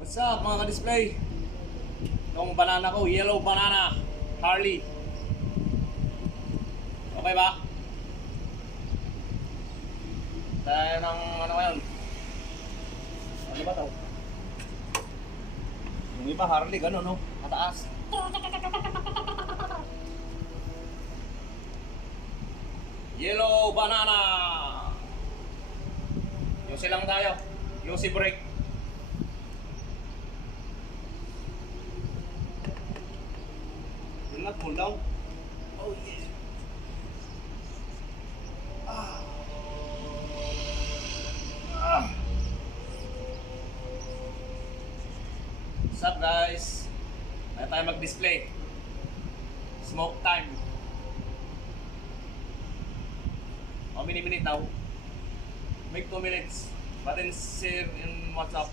What's up mga ka-display? Itong banana ko, yellow banana, Harley. Okay ba? Tayo ng ano ngayon? Ano ba ito? Yung iba Harley, gano'n no? Mataas. Yellow banana! Yosi lang tayo. Yosi break. Do not pull down. Oh yeah. Ah. Ah. What's up guys? Kaya tayo mag-display. Smoke time. How many minutes now? Make 2 minutes. But then share in WhatsApp.